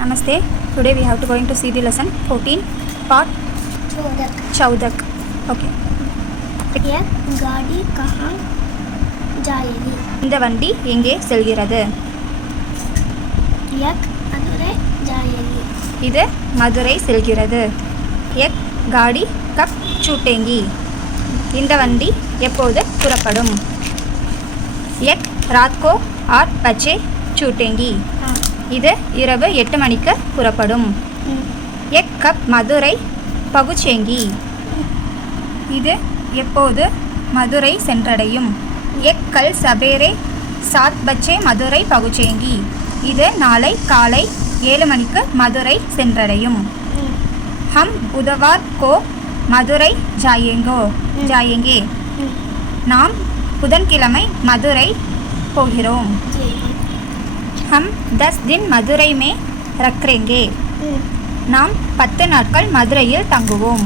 Namaste. Today we have to going to see the lesson 14 part चौदक. Okay. यह गाड़ी कहाँ जाएगी? இந்த வண்டி எங்கே செல்கிறது? यह मदुरै जाएगी. இது மதுரை செல்கிறது. एक गाड़ी कब छूटेगी? இந்த வண்டி எப்போது புறப்படும்? एक रात को 8 बजे छूटेगी. இது இரவு 8 மணிக்கு புறப்படும். एक कब मदुரை पहुंचेगी. இது எப்போது மதுரை சென்றடையும்? एक कल सवेरे 7 बजे मदुரை पहुंचेगी. இது நாளை காலை 7 மணிக்கு மதுரை சென்றடையும். हम बुधवार को मदुரை जाएंगे. நாம் புதன்கிழமை மதுரை போகிறோம். हम 10 दिन मदुரை में रखेंगे. நாம் 10 நாட்கள் மதுரையில் தங்குவோம்.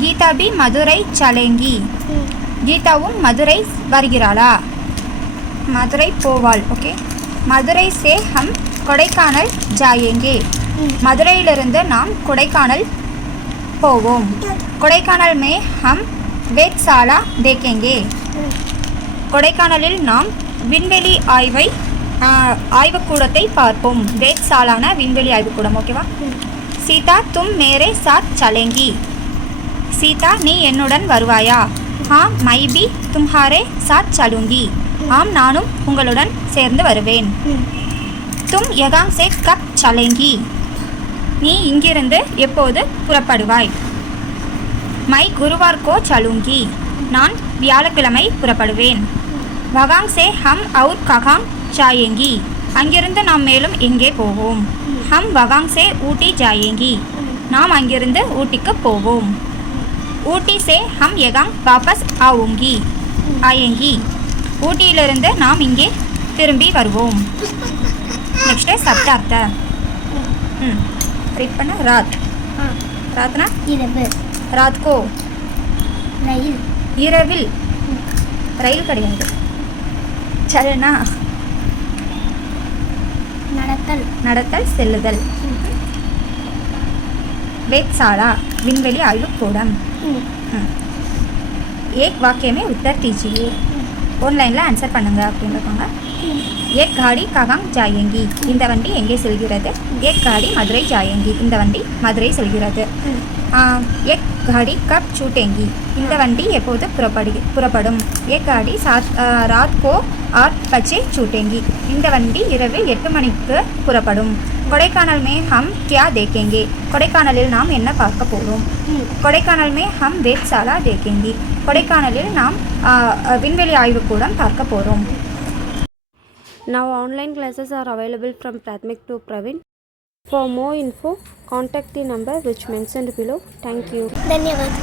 கீதா भी மதுரை चलेंगी. கீதாவும் மதுரை வருகிறாளா? மதுரை போவாள். ஓகே. மதுரை से हम கொடைக்கானல் जाएंगे. மதுரையிலிருந்து நாம் கொடைக்கானல் போவோம். கொடைக்கானல் में हम वेधशाला देखेंगे. கொடைக்கானலில் நாம் விண்வெளி ஆய்வுக்கூடத்தை பார்ப்போம். வேத்சாலான விண்வெளி ஆய்வுக்கூடம். ஓகேவா? சீதா தும் மேரே சாத் சலேங்கி. சீதா நீ என்னுடன் வருவாயா? हाँ मैं भी तुम्हारे साथ चलूँगी. ஆம் நானும் உங்களுடன் சேர்ந்து வருவேன். தும் यहाँ से कब चलेंगी. நீ இங்கிருந்து எப்போது புறப்படுவாய்? मैं गुरुवार को चलूँगी. நான் வியாழக்கிழமை புறப்படுவேன். वहाँ से हम और कहाँ जाएंगी. அங்கிருந்து நாம் மேலும் எங்கே போவோம்? हम वहाँ से ஊட்டி जाएंगी. நாம் அங்கிருந்து ஊட்டிக்கு போவோம். ஊட்டி से हम यहाँ वापस आएंगी. ஊட்டியிலிருந்து நாம் இங்கே திரும்பி வருவோம். நெக்ஸ்ட் சப்தார்த்த. ரீட் பண்ண ராத். ராத்னா இரவு. ராத் கோ ரயில். இரவில். ரயில் கிடையாது. சலனா நடத்தல் செல்லுதல். वेधशाला विंगली आयुकूडम. एक वाक्य में उत्तर दीजिए. ऑनलाइन आंसर பண்ணுங்க அப்படின்றாங்க. एक गाड़ी कहाँ जाएंगी. இந்த வண்டி எங்கே செல்கிறது? एक गाड़ी मदुरै जाएंगी. இந்த வண்டி மதுரை செல்கிறது. एक गाड़ी कब छूटेगी. இந்த வண்டி எப்போது புறப்படும்? एक गाड़ी रात को 8 बजे छूटेगी. இந்த வண்டி இரவு 8 மணிக்கு புறப்படும். கொடைக்கானல் में हम क्या देखेंगे. கொடைக்கானலில் நாம் என்ன பார்க்க போகிறோம்? கொடைக்கானல் में हम वेधशाला देखेंगे. கொடைக்கானலில் நாம் விண்வெளி ஆய்வுக்கூடம் பார்க்க போகிறோம். Now online classes are available from Prathmik to Praveen. For more info, contact the number which mentioned below. Thank you. धन्यवाद.